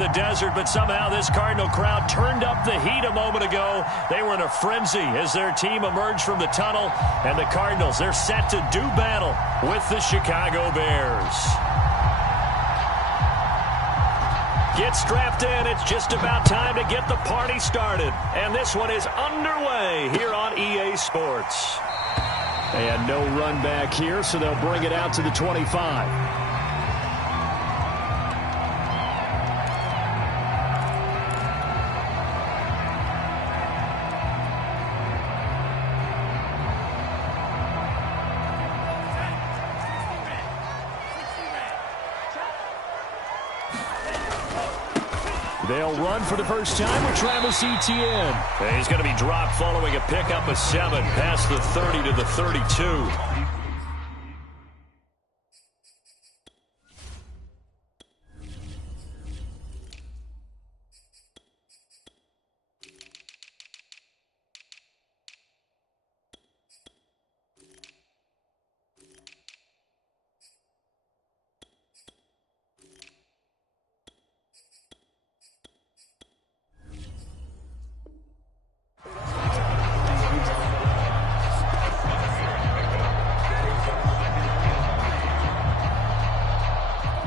The desert, but somehow this Cardinal crowd turned up the heat a moment ago. They were in a frenzy as their team emerged from the tunnel, and the Cardinals, they're set to do battle with the Chicago Bears. Get strapped in. It's just about time to get the party started, and this one is underway here on EA Sports. And no run back here, so they'll bring it out to the 25. They'll run for the first time with Travis Etienne. And he's going to be dropped following a pickup of 7 past the 30 to the 32.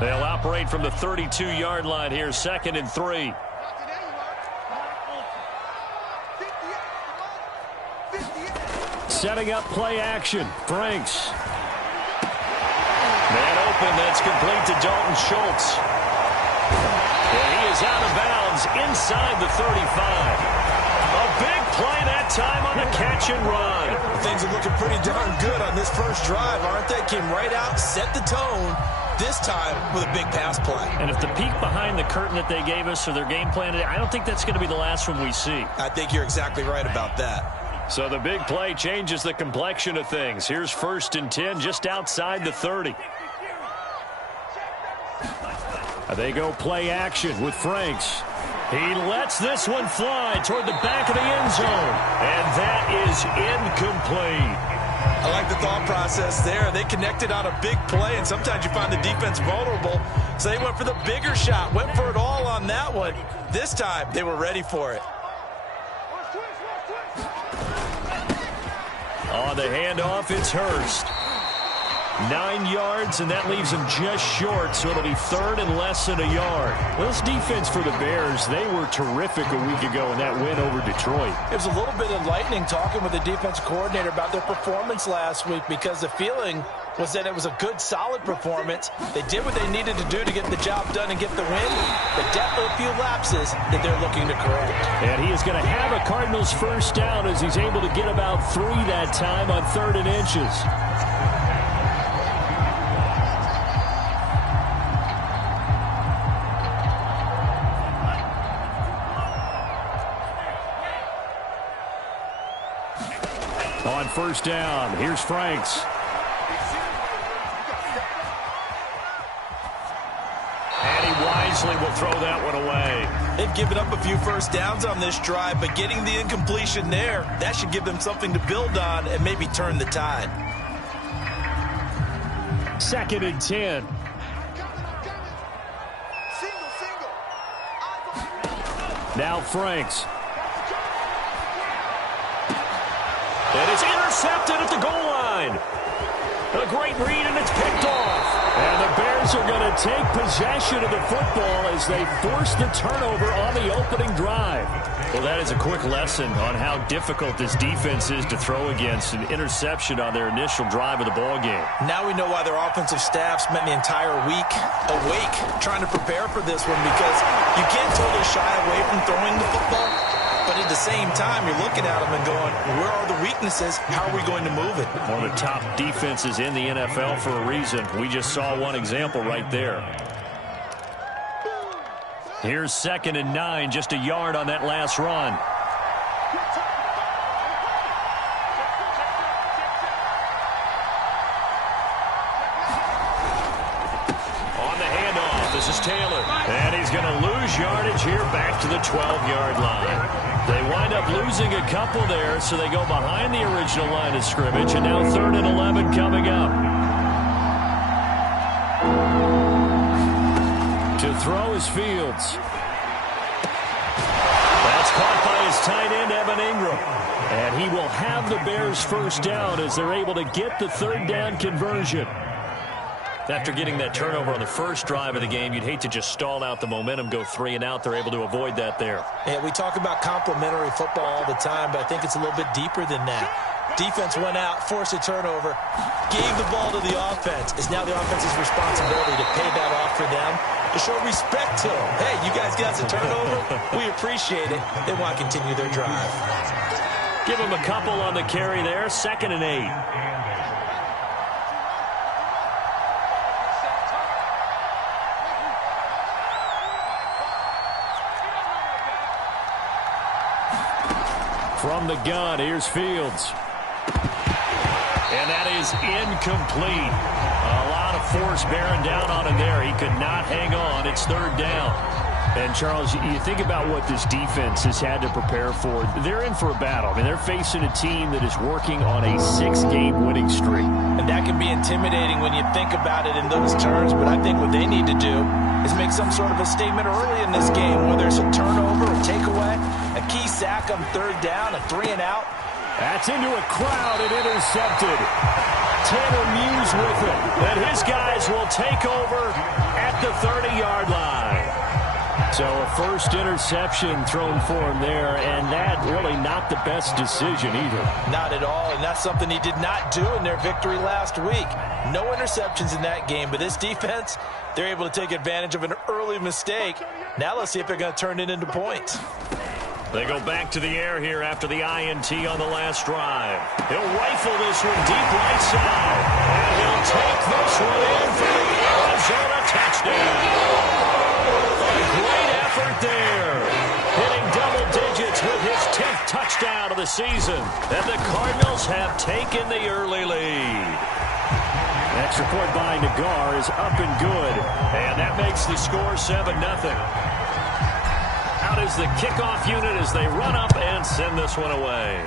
They'll operate from the 32-yard line here, 2nd and 3. Setting up play action. Franks. Man open, that's complete to Dalton Schultz. And he is out of bounds inside the 35. A big play that time on the catch and run. Things are looking pretty darn good on this first drive, aren't they? Came right out, set the tone. This time with a big pass play. And if the peek behind the curtain that they gave us or their game plan today, I don't think that's going to be the last one we see. I think you're exactly right about that. So the big play changes the complexion of things. Here's 1st and 10 just outside the 30. They go play action with Franks. He lets this one fly toward the back of the end zone. And that is incomplete. I like the thought process there. They connected on a big play, and sometimes you find the defense vulnerable. So they went for the bigger shot, went for it all on that one. This time, they were ready for it. On the handoff, it's Hurst. 9 yards, and that leaves him just short, so it'll be 3rd and less than a yard. Well, this defense for the Bears, they were terrific a week ago in that win over Detroit. It was a little bit enlightening talking with the defense coordinator about their performance last week because the feeling was that it was a good, solid performance. They did what they needed to do to get the job done and get the win, but definitely a few lapses that they're looking to correct. And he is going to have a Cardinals first down as he's able to get about 3 that time on 3rd and inches. On 1st down, here's Franks. And he wisely will throw that one away. They've given up a few first downs on this drive, but getting the incompletion there, that should give them something to build on and maybe turn the tide. 2nd and 10. Now Franks. And it's intercepted at the goal line. A great read, and it's picked off. And the Bears are going to take possession of the football as they force the turnover on the opening drive. Well, that is a quick lesson on how difficult this defense is to throw against. An interception on their initial drive of the ballgame. Now we know why their offensive staff spent the entire week awake trying to prepare for this one, because you can't totally shy away from throwing the football. But at the same time, you're looking at them and going, where are the weaknesses? How are we going to move it? One of the top defenses in the NFL for a reason. We just saw one example right there. Here's 2nd and 9, just a yard on that last run. On the handoff, this is Taylor. And he's going to lose yardage here back to the 12-yard line. They wind up losing a couple there, so they go behind the original line of scrimmage, and now 3rd and 11 coming up. To throw is Fields. That's caught by his tight end, Evan Ingram. And he will have the Bears first down as they're able to get the third down conversion. After getting that turnover on the first drive of the game, you'd hate to just stall out the momentum, go 3 and out. They're able to avoid that there. Yeah, we talk about complementary football all the time, but I think it's a little bit deeper than that. Defense went out, forced a turnover, gave the ball to the offense. It's now the offense's responsibility to pay that off for them, to show respect to them. Hey, you guys got a turnover? We appreciate it. They want to continue their drive. Give them a couple on the carry there, 2nd and 8. From the gun, here's Fields. And that is incomplete. A lot of force bearing down on him there. He could not hang on. It's 3rd down. And, Charles, you think about what this defense has had to prepare for. They're in for a battle. I mean, they're facing a team that is working on a 6-game winning streak. And that can be intimidating when you think about it in those terms. But I think what they need to do is make some sort of a statement early in this game, whether it's a turnover, a takeaway, a key sack on 3rd down, a 3 and out. That's into a crowd and intercepted. Tanner Muse with it. And his guys will take over at the 30-yard line. So a first interception thrown for him there, and that really not the best decision either. Not at all, and that's something he did not do in their victory last week. No interceptions in that game, but this defense, they're able to take advantage of an early mistake. Now let's see if they're going to turn it into points. They go back to the air here after the INT on the last drive. He'll rifle this one deep right side. And he'll take this one in for the Arizona touchdown. A great effort there. Hitting double digits with his 10th touchdown of the season. And the Cardinals have taken the early lead. Extra point by Nagar is up and good. And that makes the score 7-0. Out is the kickoff unit as they run up and send this one away.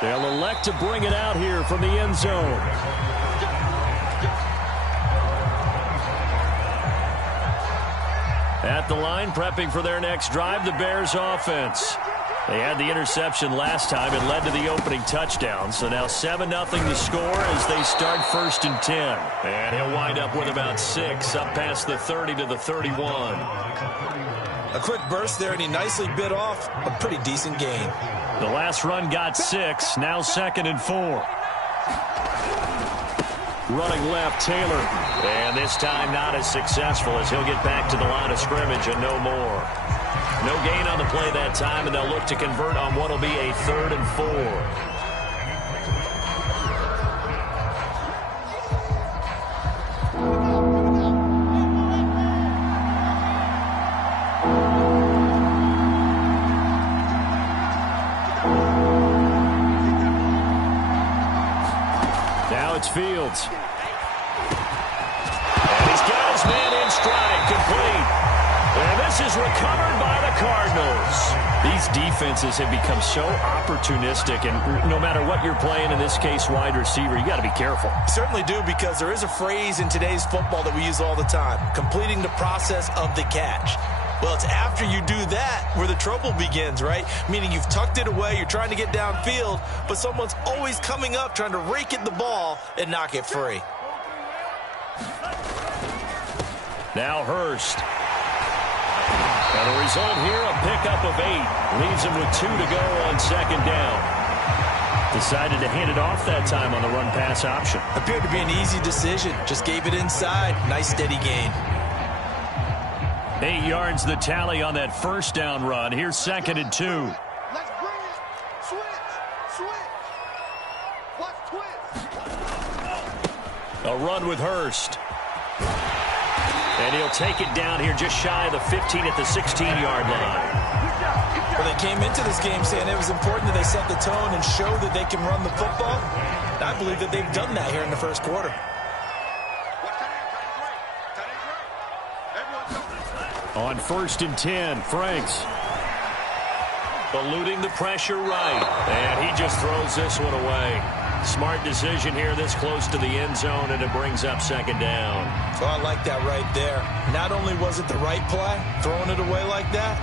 They'll elect to bring it out here from the end zone. At the line, prepping for their next drive, the Bears offense. They had the interception last time. It led to the opening touchdown. So now 7-0 the score as they start 1st and 10. And he'll wind up with about 6 up past the 30 to the 31. A quick burst there, and he nicely bit off a pretty decent gain. The last run got 6. Now 2nd and 4. Running left, Taylor. And this time not as successful as he'll get back to the line of scrimmage and no more. No gain on the play that time, and they'll look to convert on what will be a 3rd and 4. Now it's Fields. And he's got his man in stride, complete. And this is recovered by the Cardinals. These defenses have become so opportunistic, and no matter what you're playing, in this case wide receiver, you got to be careful. Certainly do, because there is a phrase in today's football that we use all the time, completing the process of the catch. Well, it's after you do that where the trouble begins, right? Meaning you've tucked it away, you're trying to get downfield, but someone's always coming up trying to rake at the ball and knock it free. Now Hurst. And the result here, a pickup of 8. Leaves him with 2 to go on 2nd down. Decided to hand it off that time on the run-pass option. Appeared to be an easy decision. Just gave it inside. Nice, steady gain. 8 yards the tally on that 1st down run. Here's 2nd and 2. Let's bring it. Switch. Let's twist. A run with Hurst. And he'll take it down here just shy of the 15 at the 16-yard line. Well, they came into this game saying it was important that they set the tone and show that they can run the football. And I believe that they've done that here in the 1st quarter. On 1st and 10, Franks. Eluding the pressure right. And he just throws this one away. Smart decision here this close to the end zone, and it brings up second down. Oh, I like that right there. Not only was it the right play, throwing it away like that,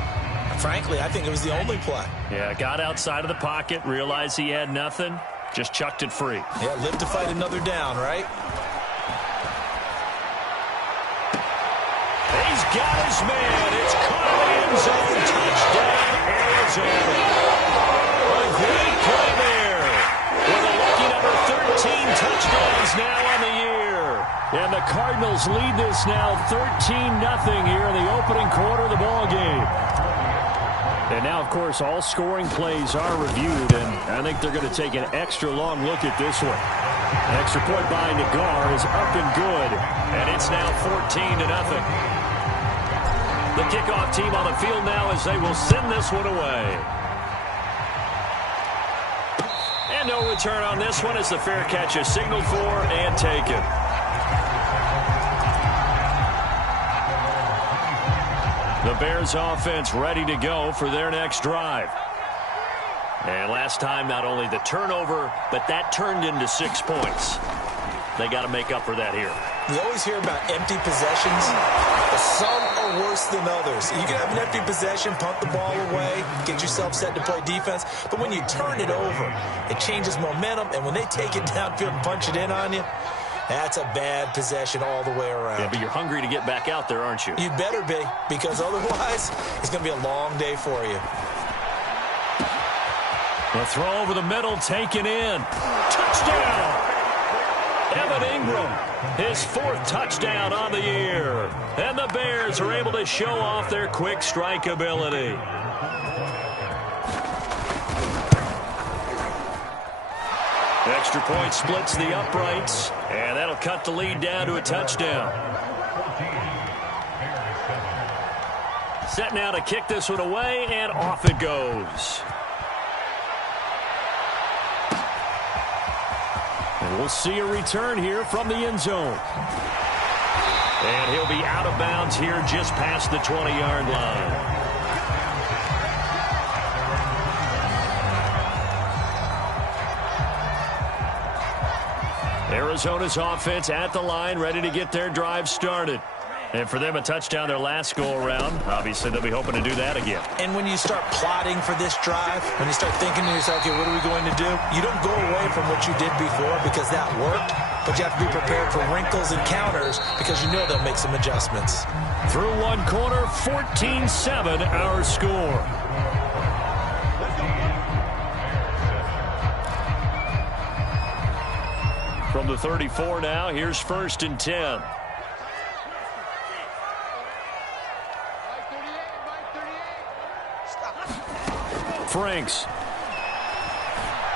frankly, I think it was the only play. Yeah, got outside of the pocket, realized he had nothing, just chucked it free. Yeah, live to fight another down, right? He's got his man. It's caught in the end zone. Touchdown, Arizona. A great play there. With a lucky number 13 touchdowns now on the year. And the Cardinals lead this now 13-0 here in the opening quarter of the ball game. And now, of course, all scoring plays are reviewed, and I think they're going to take an extra long look at this one. An extra point by Nagar is up and good, and it's now 14-0. The kickoff team on the field now as they will send this one away. And no return on this one as the fair catch is signaled for and taken. The Bears offense ready to go for their next drive. And last time, not only the turnover, but that turned into 6 points. They got to make up for that here. We always hear about empty possessions, but some are worse than others. You can have an empty possession, punt the ball away, get yourself set to play defense, but when you turn it over, it changes momentum, and when they take it downfield and punch it in on you, that's a bad possession all the way around. Yeah, but you're hungry to get back out there, aren't you? You better be, because otherwise, it's going to be a long day for you. The throw over the middle, taken in. Touchdown! Evan Ingram, his 4th touchdown on the year. And the Bears are able to show off their quick strike ability. Extra point splits the uprights, and that'll cut the lead down to a touchdown. Set now to kick this one away, and off it goes. And we'll see a return here from the end zone. And he'll be out of bounds here just past the 20-yard line. Arizona's offense at the line, ready to get their drive started. And for them, a touchdown their last go-around. Obviously, they'll be hoping to do that again. And when you start plotting for this drive, when you start thinking to yourself, okay, what are we going to do? You don't go away from what you did before because that worked, but you have to be prepared for wrinkles and counters because you know they'll make some adjustments. Through one quarter, 14-7 our score. From the 34 now, here's 1st and 10. Franks.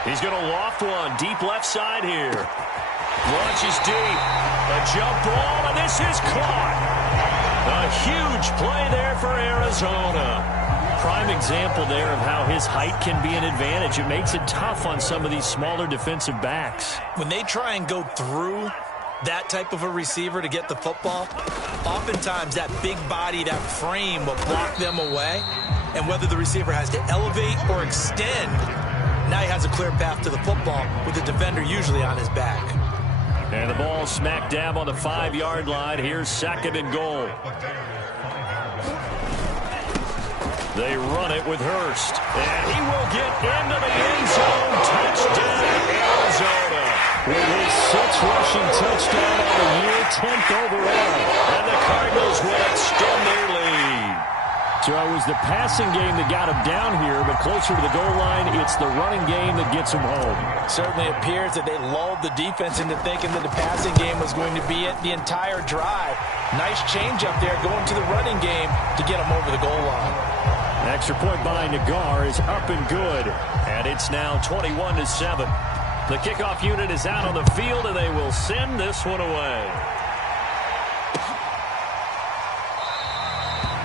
He's going to loft one deep left side here. Launches deep. A jump ball, and this is caught. A huge play there for Arizona. Prime example there of how his height can be an advantage. It makes it tough on some of these smaller defensive backs. When they try and go through that type of a receiver to get the football, oftentimes that big body, that frame will block them away. And whether the receiver has to elevate or extend, now he has a clear path to the football with the defender usually on his back. And the ball smack dab on the 5-yard line. Here's 2nd and goal. They run it with Hurst. And he will get into the end zone. Touchdown, Arizona. With his 6th rushing touchdown on the year, 10th overall. And the Cardinals will extend their lead. So it was the passing game that got him down here, but closer to the goal line, it's the running game that gets him home. Certainly appears that they lulled the defense into thinking that the passing game was going to be it the entire drive. Nice change up there going to the running game to get him over the goal line. An extra point by Nagar is up and good, and it's now 21-7. The kickoff unit is out on the field, and they will send this one away.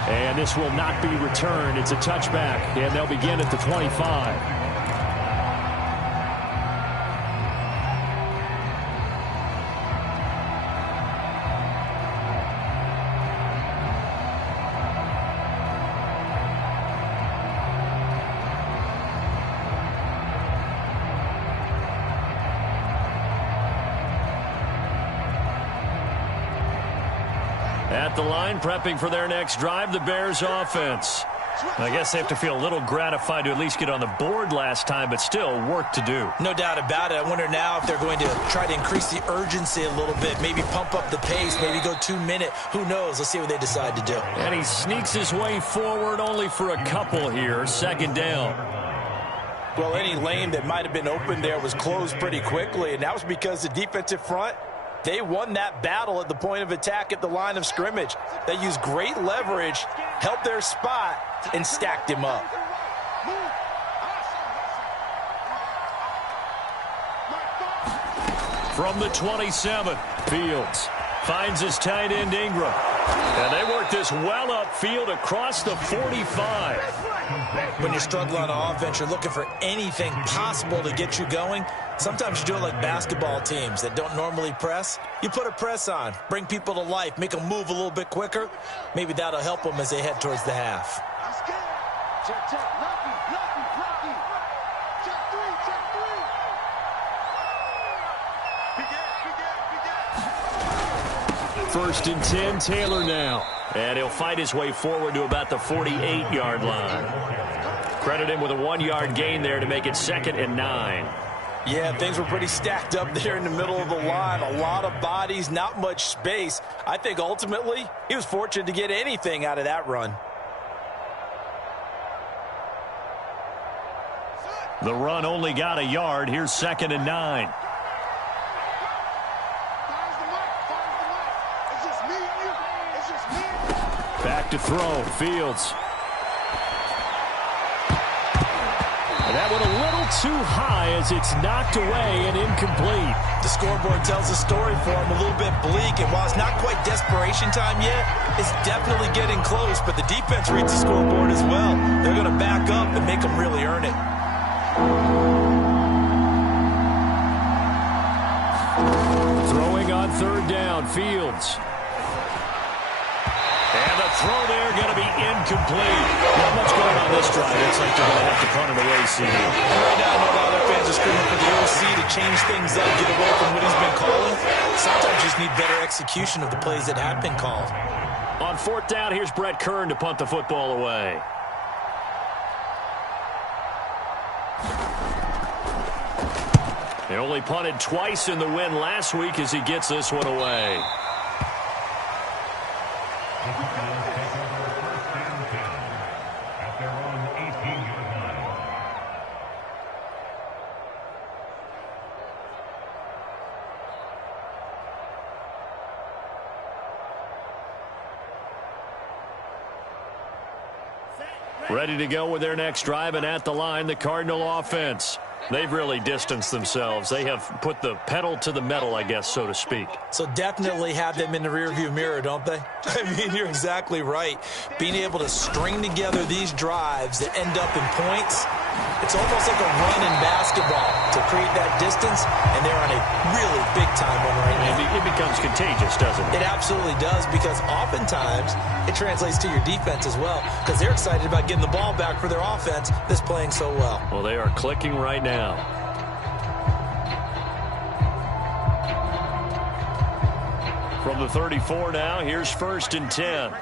And this will not be returned. It's a touchback, and they'll begin at the 25. At the line, prepping for their next drive, the Bears offense. I guess they have to feel a little gratified to at least get on the board last time, but still work to do. No doubt about it. I wonder now if they're going to try to increase the urgency a little bit, maybe pump up the pace, maybe go 2-minute. Who knows? Let's see what they decide to do. And he sneaks his way forward only for a couple here. Second down. Well, any lane that might have been open there was closed pretty quickly, and that was because the defensive front, they won that battle at the point of attack at the line of scrimmage. They used great leverage, held their spot, and stacked him up. From the 27, Fields finds his tight end Ingram. And they work this well upfield across the 45. When you're struggling on offense, you're looking for anything possible to get you going. Sometimes you do it like basketball teams that don't normally press. You put a press on, bring people to life, make them move a little bit quicker. Maybe that'll help them as they head towards the half. Check, check, lucky. Check three. Big 1st and 10, Taylor now. And he'll fight his way forward to about the 48-yard line. Credit him with a 1-yard gain there to make it 2nd and 9. Yeah, things were pretty stacked up there in the middle of the line. A lot of bodies, not much space. I think ultimately he was fortunate to get anything out of that run. The run only got a yard. Here's 2nd and 9. Back to throw. Fields. And that one a little too high as it's knocked away and incomplete. The scoreboard tells a story for him, a little bit bleak. And while it's not quite desperation time yet, it's definitely getting close. But the defense reads the scoreboard as well. They're going to back up and make them really earn it. Throwing on 3rd down, Fields. And the throw there going to be incomplete. Not much going on this drive. Looks like they're going to have to punt it away, CD. Right now, I know a lot of their fans are screaming for the OC to change things up, get away from what he's been calling. Sometimes you just need better execution of the plays that have been called. On 4th down, here's Brett Kern to punt the football away. He only punted twice in the win last week as he gets this one away. Ready to go with their next drive, and at the line, the Cardinal offense. They've really distanced themselves. They have put the pedal to the metal, I guess, so to speak. So definitely have them in the rearview mirror, don't they? I mean, you're exactly right. Being able to string together these drives that end up in points, it's almost like a run in basketball to create that distance, and they're on a really big-time one right now. It becomes contagious, doesn't it? It absolutely does, because oftentimes it translates to your defense as well, because they're excited about getting the ball back for their offense that's playing so well. Well, they are clicking right now. From the 34 now, here's 1st and 10.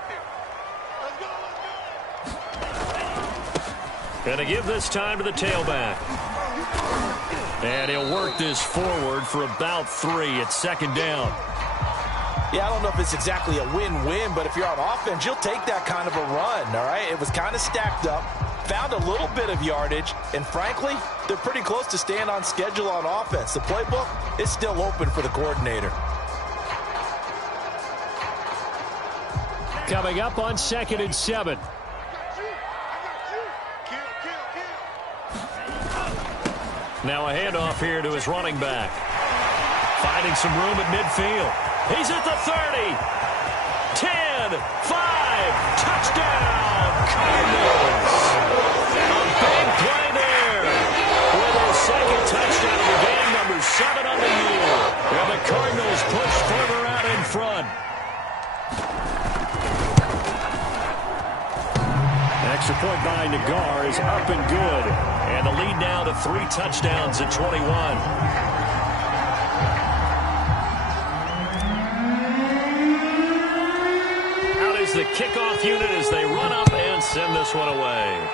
Gonna give this time to the tailback. And he'll work this forward for about 3 at 2nd down. Yeah, I don't know if it's exactly a win-win, but if you're on offense, you'll take that kind of a run, all right? It was kind of stacked up, found a little bit of yardage, and frankly, they're pretty close to staying on schedule on offense. The playbook is still open for the coordinator. Coming up on 2nd and 7. Now a handoff here to his running back. Finding some room at midfield. He's at the 30. 10, 5, touchdown, Cardinals. A big play there with his 2nd touchdown of the game, number 7 on the year. And the Cardinals push further out in front. Extra point by Nagar is up and good. And the lead now to 3 touchdowns at 21. is the kickoff unit as they run up and send this one away.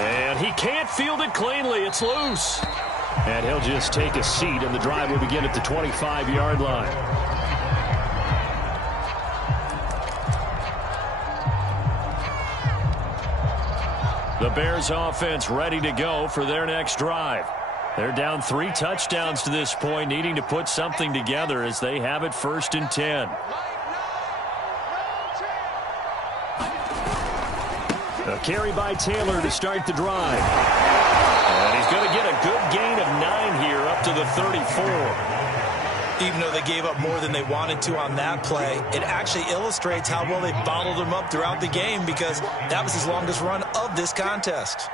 And he can't field it cleanly. It's loose. And he'll just take a seat, and the drive will begin at the 25-yard line. The Bears offense ready to go for their next drive. They're down 3 touchdowns to this point, needing to put something together as they have it 1st and 10. A carry by Taylor to start the drive. And he's going to get a good gain of 9 here up to the 34. Even though they gave up more than they wanted to on that play, it actually illustrates how well they bottled them up throughout the game because that was his longest run of this contest.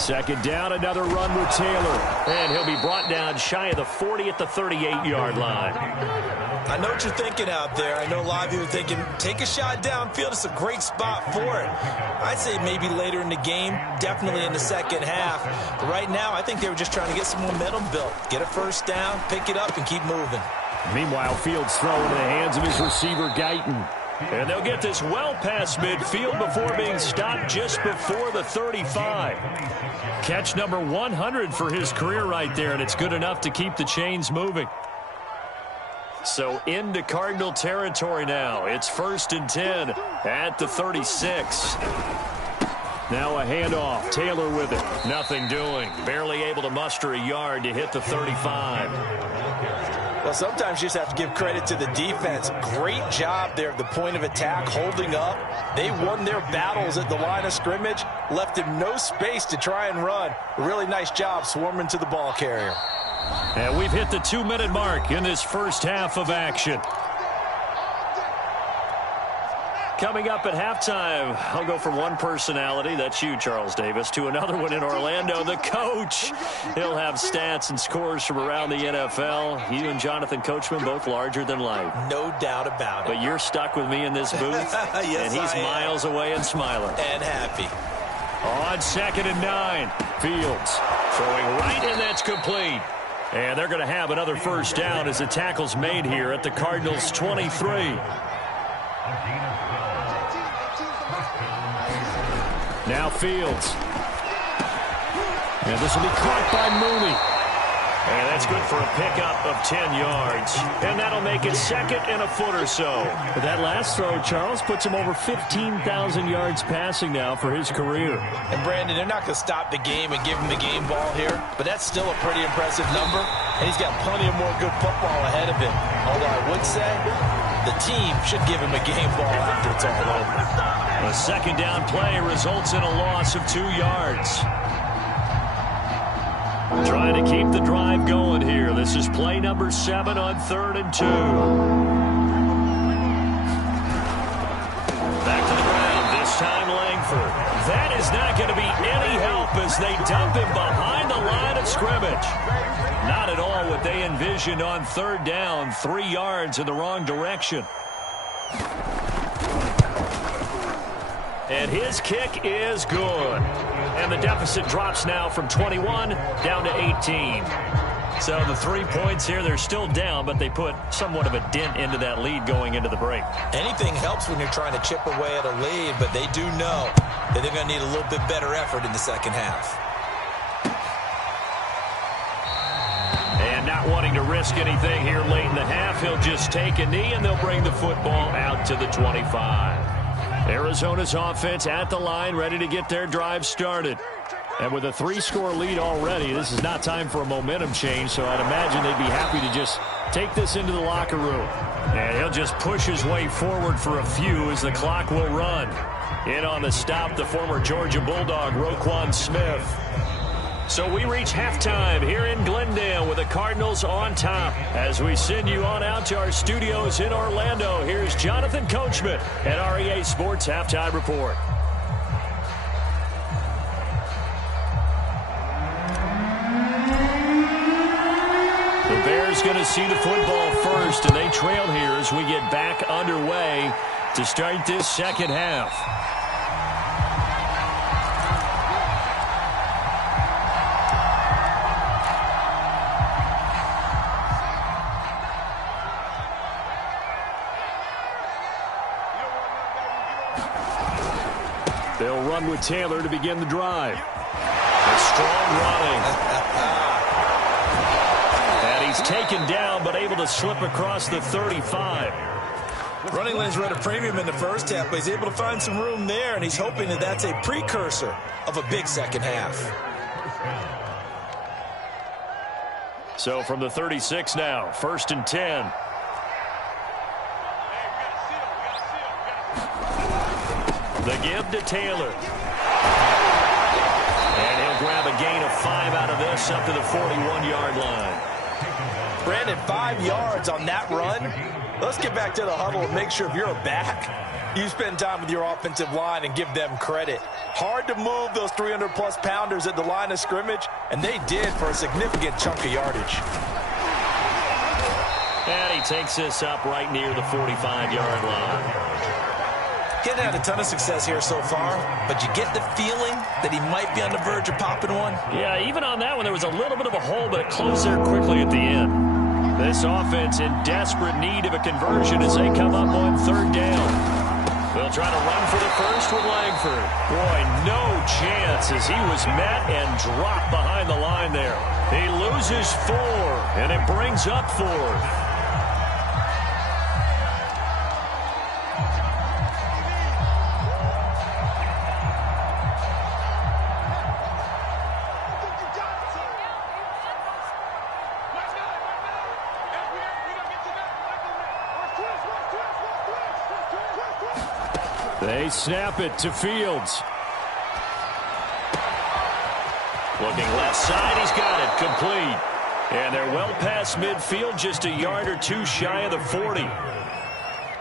Second down, another run with Taylor. And he'll be brought down shy of the 40 at the 38-yard line. I know what you're thinking out there. I know a lot of you are thinking, take a shot downfield. It's a great spot for it. I'd say maybe later in the game, definitely in the second half. But right now, I think they were just trying to get some momentum built. Get a first down, pick it up, and keep moving. Meanwhile, Fields throw into the hands of his receiver, Guyton. And they'll get this well past midfield before being stopped just before the 35. Catch number 100 for his career right there, and it's good enough to keep the chains moving. So into Cardinal territory now. It's 1st and 10 at the 36. Now a handoff. Taylor with it. Nothing doing. Barely able to muster a yard to hit the 35. Well, sometimes you just have to give credit to the defense. Great job there at the point of attack, holding up. They won their battles at the line of scrimmage, left him no space to try and run. A really nice job swarming to the ball carrier. And we've hit the 2-minute mark in this first half of action. Coming up at halftime, I'll go from one personality, that's you, Charles Davis, to another one in Orlando, the coach. He'll have stats and scores from around the NFL. You and Jonathan Coachman, both larger than life. No doubt about it. But you're stuck with me in this booth, yes, and he's miles away and smiling. And happy. On 2nd and 9, Fields throwing right, and that's complete. And they're going to have another first down as the tackle's made here at the Cardinals' 23. Now Fields. And this will be caught by Mooney. And that's good for a pickup of 10 yards. And that'll make it 2nd and a foot or so. But that last throw, Charles, puts him over 15,000 yards passing now for his career. And Brandon, they're not going to stop the game and give him the game ball here, but that's still a pretty impressive number. And he's got plenty of more good football ahead of him. Although I would say the team should give him a game ball after it's all over. A second down play results in a loss of 2 yards. Trying to keep the drive going here. This is play number 7 on 3rd and 2. Back to the ground, this time Langford. That is not going to be any help as they dump him behind the line of scrimmage. Not at all what they envisioned on 3rd down, 3 yards in the wrong direction. And his kick is good. And the deficit drops now from 21 down to 18. So the 3 points here, they're still down, but they put somewhat of a dent into that lead going into the break. Anything helps when you're trying to chip away at a lead, but they do know that they're going to need a little bit better effort in the second half. And not wanting to risk anything here late in the half, he'll just take a knee, and they'll bring the football out to the 25. Arizona's offense at the line, ready to get their drive started. And with a 3-score lead already, this is not time for a momentum change, so I'd imagine they'd be happy to just take this into the locker room. And he'll just push his way forward for a few as the clock will run. In on the stop, the former Georgia Bulldog, Roquan Smith. So we reach halftime here in Glendale with the Cardinals on top. As we send you on out to our studios in Orlando, here's Jonathan Coachman at REA Sports Halftime Report. The Bears going to see the football first, and they trail here as we get back underway to start this second half. They'll run with Taylor to begin the drive. A strong running. And he's taken down, but able to slip across the 35. Running lanes were at a premium in the first half, but he's able to find some room there, and he's hoping that that's a precursor of a big second half. So from the 36 now, 1st and 10. The give to Taylor. And he'll grab a gain of 5 out of this up to the 41-yard line. Brandon, 5 yards on that run. Let's get back to the huddle and make sure if you're a back, you spend time with your offensive line and give them credit. Hard to move those 300-plus pounders at the line of scrimmage, and they did for a significant chunk of yardage. And he takes this up right near the 45-yard line. Getting had a ton of success here so far, but you get the feeling that he might be on the verge of popping one. Yeah, even on that one, there was a little bit of a hole, but it closed there quickly at the end. This offense in desperate need of a conversion as they come up on 3rd down. They'll try to run for the first with Langford. Boy, no chance as he was met and dropped behind the line there. He loses 4, and it brings up 4th. They snap it to Fields. Looking left side, he's got it, complete. And they're well past midfield, just a yard or 2 shy of the 40.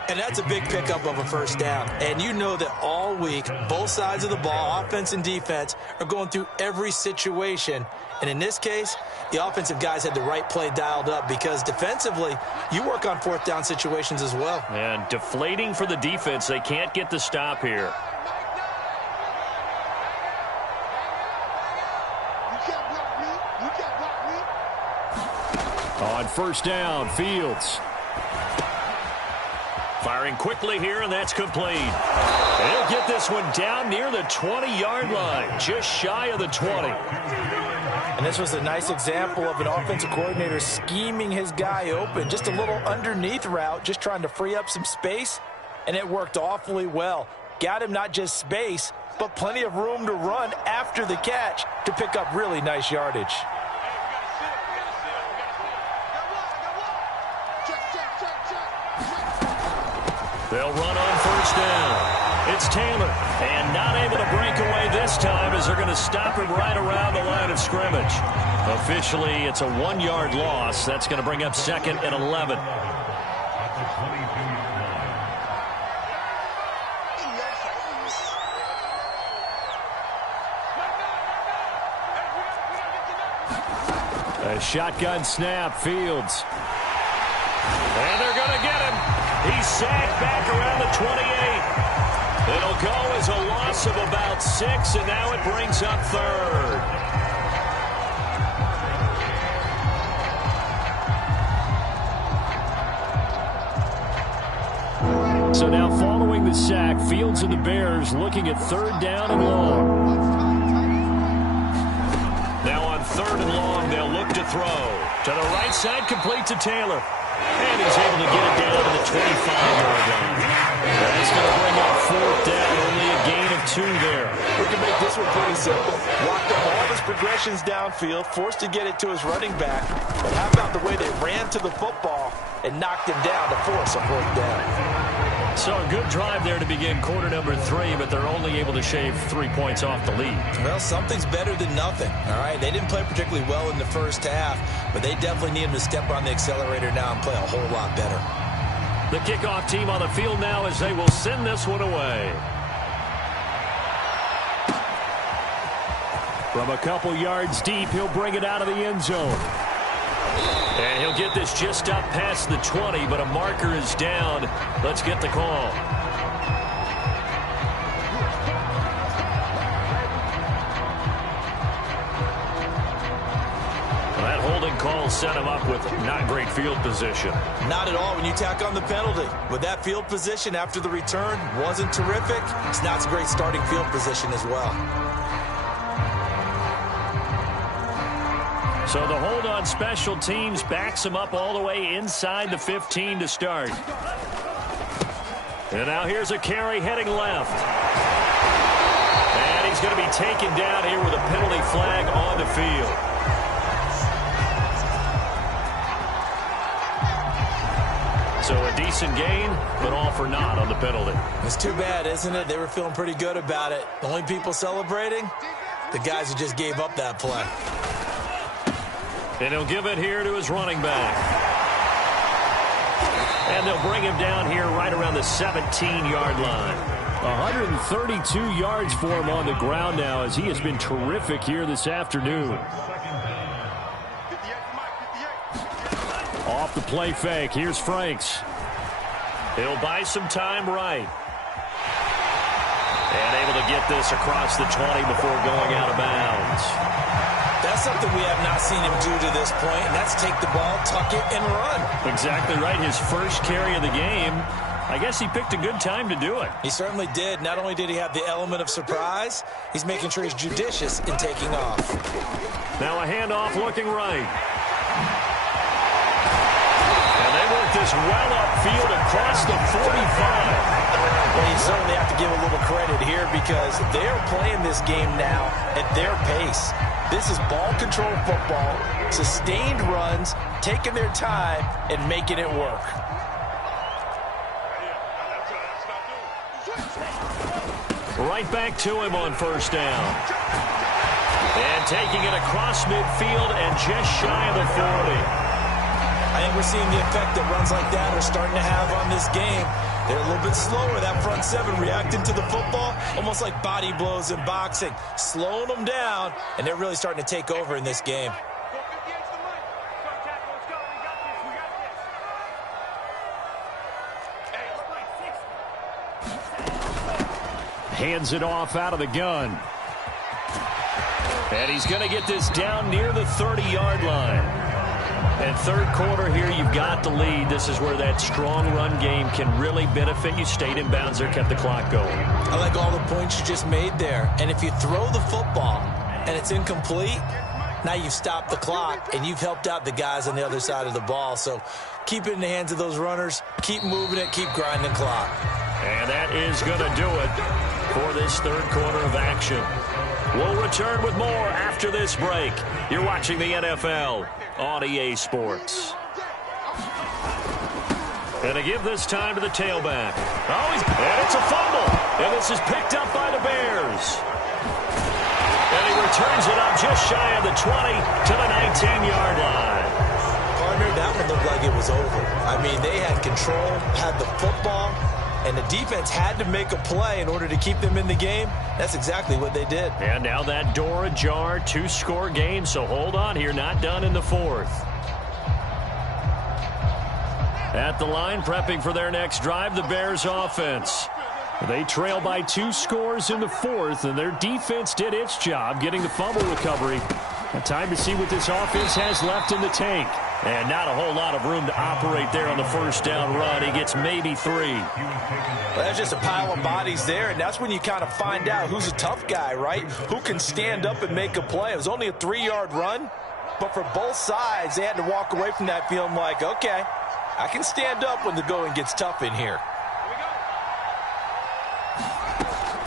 And that's a big pickup of a first down. And you know that all week, both sides of the ball, offense and defense, are going through every situation. And in this case, the offensive guys had the right play dialed up because defensively, you work on 4th down situations as well. And deflating for the defense. They can't get the stop here. On 1st down, Fields. Firing quickly here, and that's complete. He'll get this one down near the 20-yard line, just shy of the 20. And this was a nice example of an offensive coordinator scheming his guy open. Just a little underneath route, just trying to free up some space, and it worked awfully well. Got him not just space, but plenty of room to run after the catch to pick up really nice yardage. They'll run on 1st down. It's Taylor, and not able to break away this time as they're going to stop him right around the line of scrimmage. Officially, it's a 1-yard loss. That's going to bring up 2nd and 11. A shotgun snap, Fields. And they're going to get him. He's sacked back around the 28. It'll go as a loss of about 6, and now it brings up 3rd. So now following the sack, Fields and the Bears looking at 3rd down and long. Now on 3rd and long, they'll look to throw. To the right side, complete to Taylor. And he's able to get it down to the 25-yard line. That's going to bring up 4th down, only a gain of 2 there. We can make this one pretty simple. Walked up all his progressions downfield, forced to get it to his running back. But how about the way they ran to the football and knocked him down to force a 4th down? So a good drive there to begin quarter number 3, but they're only able to shave 3 points off the lead. Well, something's better than nothing, all right? They didn't play particularly well in the first half, but they definitely need him to step on the accelerator now and play a whole lot better. The kickoff team on the field now as they will send this one away. From a couple yards deep, he'll bring it out of the end zone. And he'll get this just up past the 20, but a marker is down. Let's get the call. That holding call set him up with not great field position. Not at all when you tack on the penalty. With that field position after the return wasn't terrific, it's not a great starting field position as well. So the hold on special teams backs him up all the way inside the 15 to start. And now here's a carry heading left. And he's going to be taken down here with a penalty flag on the field. So a decent gain, but all for naught on the penalty. It's too bad, isn't it? They were feeling pretty good about it. The only people celebrating, the guys who just gave up that play. And he'll give it here to his running back. And they'll bring him down here right around the 17-yard line. 132 yards for him on the ground now as he has been terrific here this afternoon. Off the play fake, here's Franks. He'll buy some time right. And able to get this across the 20 before going out of bounds. That's something we have not seen him do to this point, and that's take the ball, tuck it, and run. Exactly right. His first carry of the game. I guess he picked a good time to do it. He certainly did. Not only did he have the element of surprise, he's making sure he's judicious in taking off. Now a handoff looking right. And they work this well upfield across the 45. Well, you certainly have to give a little credit here because they're playing this game now at their pace. This is ball control football, sustained runs, taking their time, and making it work. Right back to him on first down. And taking it across midfield and just shy of the 40. I think we're seeing the effect that runs like that are starting to have on this game. They're a little bit slower, that front seven, reacting to the football, almost like body blows in boxing, slowing them down, and they're really starting to take over in this game. Hands it off out of the gun. And he's going to get this down near the 30-yard line. And third quarter here, you've got the lead. This is where that strong run game can really benefit you. Stayed in bounds there, kept the clock going. I like all the points you just made there. And if you throw the football and it's incomplete, now you've stopped the clock and you've helped out the guys on the other side of the ball. So keep it in the hands of those runners. Keep moving it. Keep grinding clock. And that is going to do it for this third quarter of action. We'll return with more after this break. You're watching the NFL on EA Sports. And to give this time to the tailback. And it's a fumble. And this is picked up by the Bears. And he returns it up just shy of the 20 to the 19-yard line. Partner, that one looked like it was over. I mean, they had control, had the football, and the defense had to make a play in order to keep them in the game. That's exactly what they did. And now that door ajar, two-score game, so hold on here, not done in the fourth. At the line, prepping for their next drive, the Bears offense. They trail by 2 scores in the fourth, and their defense did its job getting the fumble recovery. And time to see what this offense has left in the tank. And not a whole lot of room to operate there on the first down run. He gets maybe 3. Well, that's just a pile of bodies there, and that's when you kind of find out who's a tough guy, right? Who can stand up and make a play. It was only a 3-yard run, but for both sides, they had to walk away from that feeling like, okay, I can stand up when the going gets tough in here.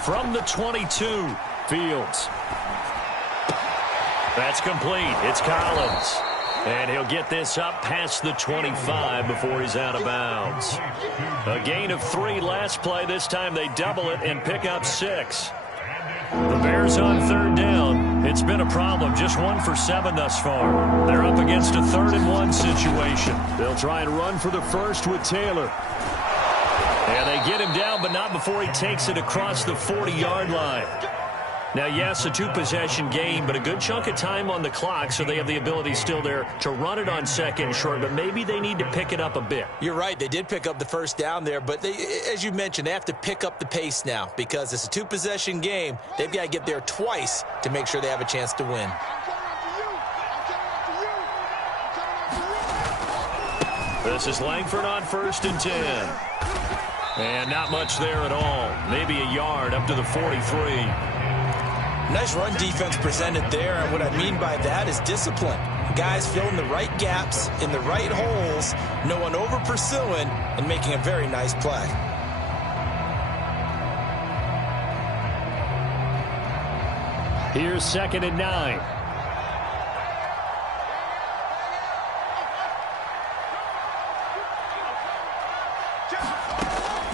From the 22, Fields. That's complete. It's Collins. And he'll get this up past the 25 before he's out of bounds. A gain of 3 last play. This time they double it and pick up 6. The Bears on third down. It's been a problem. Just 1 for 7 thus far. They're up against a 3rd and 1 situation. They'll try and run for the first with Taylor. And they get him down, but not before he takes it across the 40-yard line. Now, yes, a 2-possession game, but a good chunk of time on the clock, so they have the ability still there to run it on second and short, but maybe they need to pick it up a bit. You're right. They did pick up the first down there, but they, as you mentioned, they have to pick up the pace now because it's a 2-possession game. They've got to get there twice to make sure they have a chance to win. This is Langford on 1st and 10. And not much there at all. Maybe a yard up to the 43. Nice run defense presented there, and what I mean by that is discipline. Guys filling the right gaps in the right holes, no one over pursuing, and making a very nice play. Here's 2nd and 9.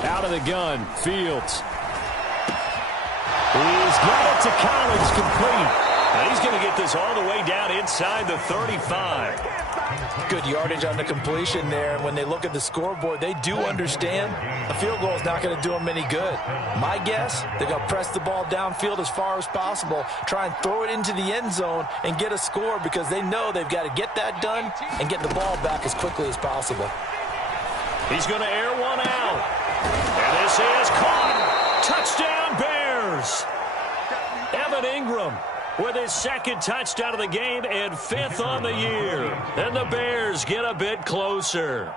Out of the gun, Fields. He's got it to Collins, complete. And he's going to get this all the way down inside the 35. Good yardage on the completion there. And when they look at the scoreboard, they do understand a field goal is not going to do them any good. My guess, they're going to press the ball downfield as far as possible, try and throw it into the end zone and get a score because they know they've got to get that done and get the ball back as quickly as possible. He's going to air one out. And this is caught. Touchdown, Bears. Evan Ingram with his 2nd touchdown of the game and 5th on the year. And the Bears get a bit closer.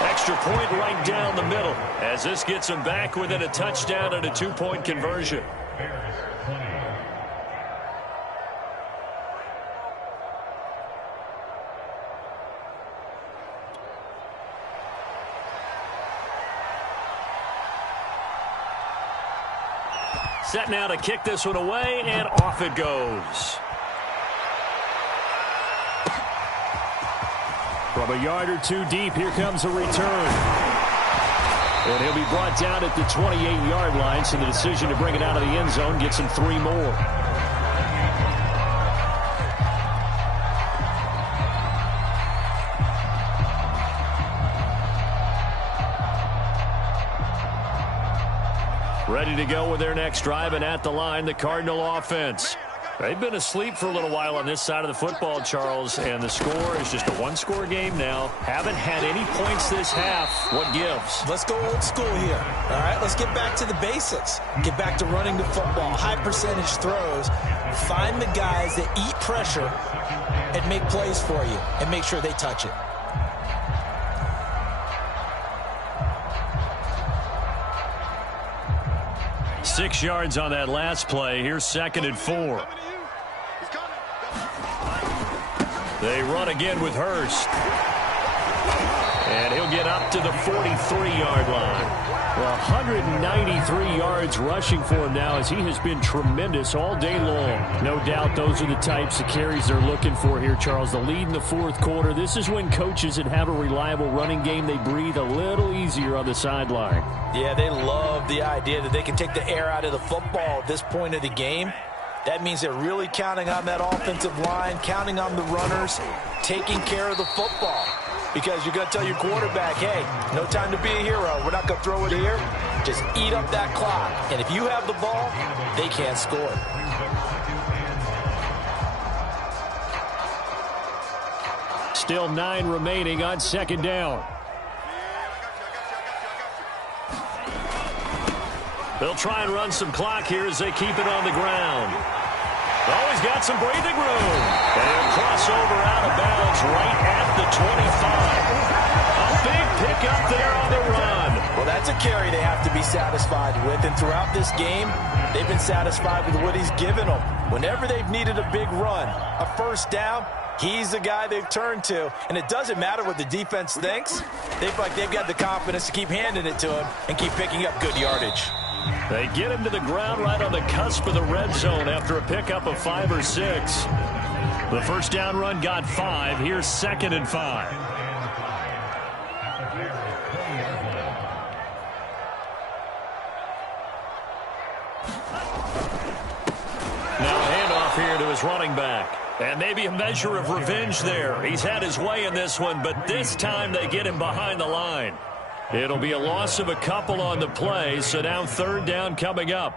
Extra point right down the middle as this gets them back within a touchdown and a 2-point conversion. Set now to kick this one away, and off it goes. From a yard or two deep, here comes a return. And he'll be brought down at the 28-yard line, so the decision to bring it out of the end zone gets him 3 more. Ready to go with their next drive, and at the line, the Cardinal offense. They've been asleep for a little while on this side of the football, Charles, and the score is just a one-score game now. Haven't had any points this half. What gives? Let's go old school here. All right, let's get back to the basics. Get back to running the football, high percentage throws. Find the guys that eat pressure and make plays for you and make sure they touch it. Six yards on that last play. Here's 2nd and 4. They run again with Hurst. And he'll get up to the 43-yard line. Well, 193 yards rushing for him now as he has been tremendous all day long. No doubt those are the types of carries they're looking for here, Charles. The lead in the 4th quarter. This is when coaches that have a reliable running game, they breathe a little easier on the sideline. Yeah, they love the idea that they can take the air out of the football at this point of the game. That means they're really counting on that offensive line, counting on the runners, taking care of the football. Because you're going to tell your quarterback, hey, no time to be a hero. We're not going to throw it here. Just eat up that clock. And if you have the ball, they can't score. Still 9 remaining on 2nd down. They'll try and run some clock here as they keep it on the ground. Oh, he's got some breathing room. And he'll cross over out of bounds right at the 25. A big pickup there on the run. Well, that's a carry they have to be satisfied with. And throughout this game, they've been satisfied with what he's given them. Whenever they've needed a big run, a first down, he's the guy they've turned to. And it doesn't matter what the defense thinks. They feel like they've got the confidence to keep handing it to him and keep picking up good yardage. They get him to the ground right on the cusp of the red zone after a pickup of 5 or 6. The first down run got 5. Here's 2nd and 5. Now a handoff here to his running back. And maybe a measure of revenge there. He's had his way in this one, but this time they get him behind the line. It'll be a loss of a couple on the play, so now 3rd down coming up.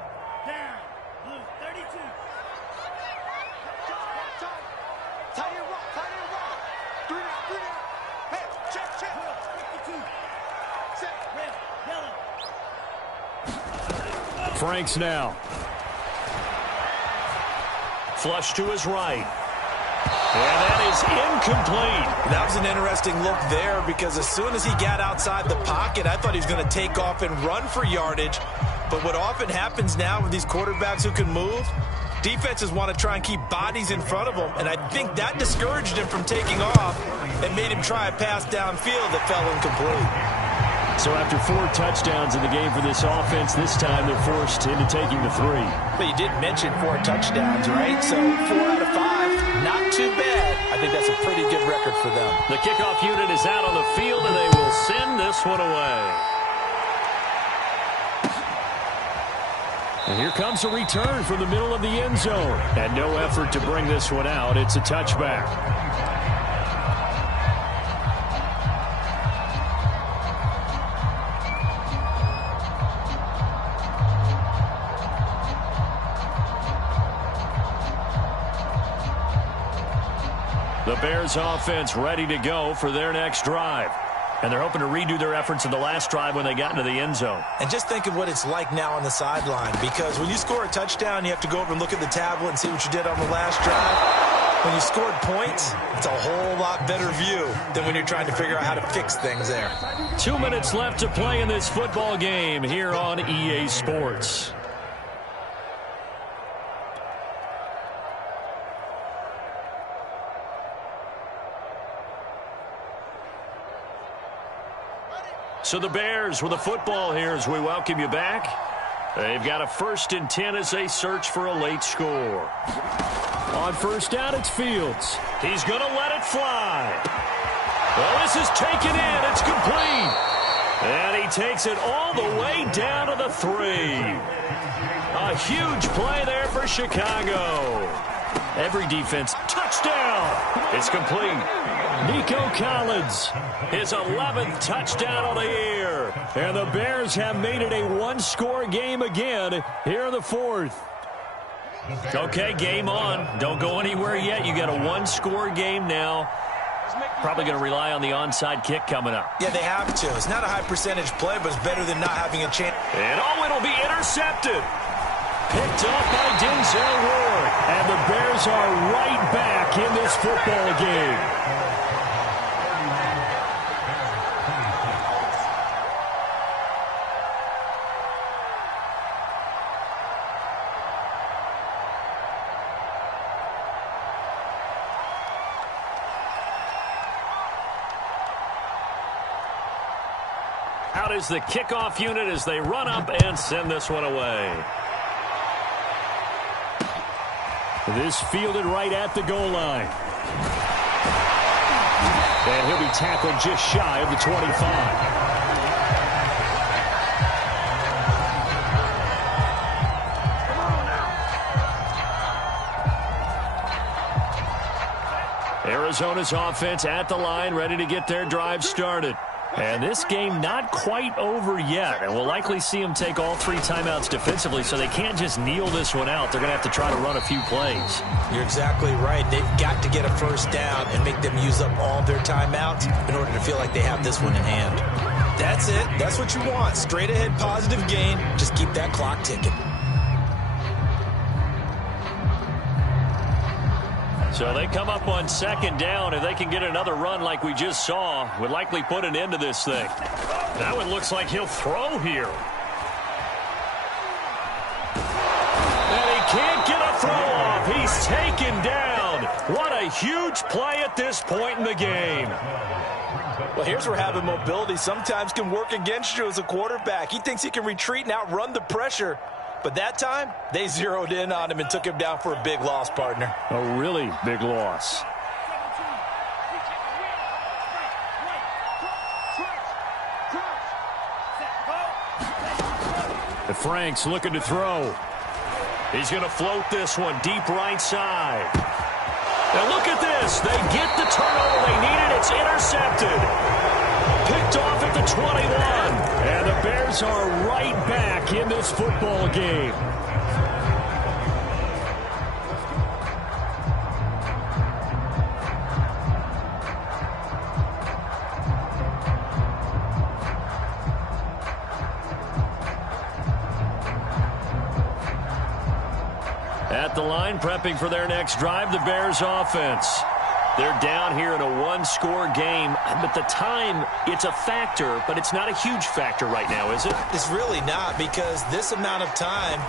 Franks now. Flush to his right. And that is incomplete. That was an interesting look there because as soon as he got outside the pocket, I thought he was going to take off and run for yardage. But what often happens now with these quarterbacks who can move, defenses want to try and keep bodies in front of them, and I think that discouraged him from taking off and made him try a pass downfield that fell incomplete. So after 4 touchdowns in the game for this offense, this time they're forced into taking the 3. But you did mention 4 touchdowns, right? So 4 out of 5, not too bad. I think that's a pretty good record for them. The kickoff unit is out on the field, and they will send this one away. And here comes a return from the middle of the end zone. And no effort to bring this one out. It's a touchback. The Bears offense ready to go for their next drive. And they're hoping to redo their efforts in the last drive when they got into the end zone. And just think of what it's like now on the sideline, because when you score a touchdown, you have to go over and look at the tablet and see what you did on the last drive. When you scored points, it's a whole lot better view than when you're trying to figure out how to fix things there. 2 minutes left to play in this football game here on EA Sports. So the Bears with a football here as we welcome you back. They've got a 1st and 10 as they search for a late score. On first down, it's Fields. He's going to let it fly. Well, this is taken in. It's complete. And he takes it all the way down to the 3. A huge play there for Chicago. Every defense, touchdown. It's complete. Nico Collins, his 11th touchdown on the year. And the Bears have made it a 1-score game again here in the 4th. Okay, game on. Don't go anywhere yet. You got a 1-score game now. Probably going to rely on the onside kick coming up. Yeah, they have to. It's not a high percentage play, but it's better than not having a chance. And it'll be intercepted. Picked off by Denzel Ward. And the Bears are right back in this football game. Out is the kickoff unit as they run up and send this one away. This fielded right at the goal line. And he'll be tackled just shy of the 25. Arizona's offense at the line, ready to get their drive started. And this game not quite over yet. And we'll likely see them take all 3 timeouts defensively, so they can't just kneel this one out. They're going to have to try to run a few plays. You're exactly right. They've got to get a first down and make them use up all their timeouts in order to feel like they have this one in hand. That's it. That's what you want. Straight ahead positive gain. Just keep that clock ticking. So they come up on 2nd down. If they can get another run like we just saw, would likely put an end to this thing. Now it looks like he'll throw here. And he can't get a throw off. He's taken down. What a huge play at this point in the game. Well, here's where having mobility sometimes can work against you as a quarterback. He thinks he can retreat and outrun the pressure. But that time, they zeroed in on him and took him down for a big loss, partner. A really big loss. The Frank's looking to throw. He's going to float this one deep right side. And look at this. They get the turnover they needed. It's intercepted. Picked off at the 21. And the Bears are right back in this football game. At the line, prepping for their next drive, the Bears offense. They're down here in a one-score game. At the time, it's a factor, but it's not a huge factor right now, is it? It's really not, because this amount of time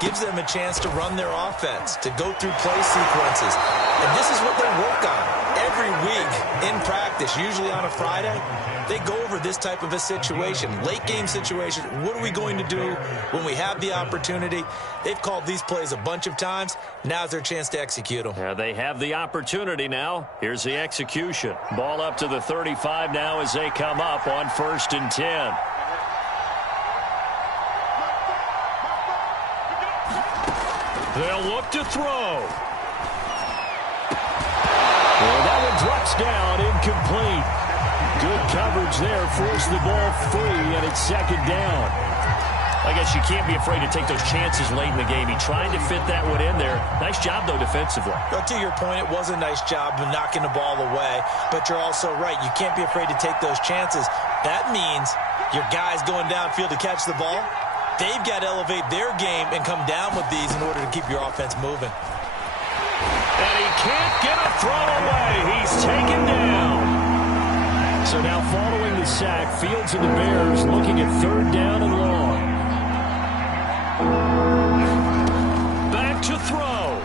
gives them a chance to run their offense, to go through play sequences. And this is what they work on every week in practice, usually on a Friday. They go over this type of a situation, late game situation. What are we going to do when we have the opportunity? They've called these plays a bunch of times. Now's their chance to execute them. Yeah, they have the opportunity now. Here's the execution. Ball up to the 35 now as they come up on 1st and 10. They'll look to throw. Well, that one drops down, incomplete. Good coverage there, forced the ball free, and it's 2nd down. I guess you can't be afraid to take those chances late in the game. He tried to fit that one in there. Nice job, though, defensively. Well, to your point, it was a nice job of knocking the ball away, but you're also right. You can't be afraid to take those chances. That means your guys going downfield to catch the ball, they've got to elevate their game and come down with these in order to keep your offense moving. And he can't get a throw away. He's taken down. So now following the sack, Fields and the Bears looking at 3rd down and long. Back to throw.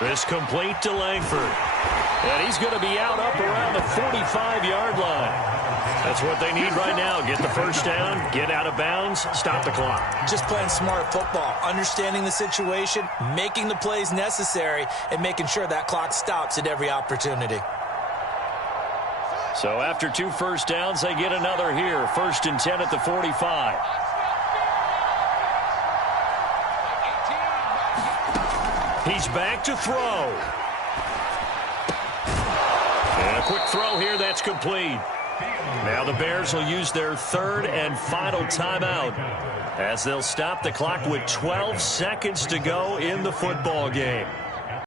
This complete to Langford. And he's going to be out up around the 45-yard line. That's what they need right now. Get the 1st down, get out of bounds, stop the clock. Just playing smart football, understanding the situation, making the plays necessary, and making sure that clock stops at every opportunity. So after 2 first downs, they get another here. 1st and 10 at the 45. He's back to throw. And a quick throw here, that's complete. Now the Bears will use their 3rd and final timeout as they'll stop the clock with 12 seconds to go in the football game.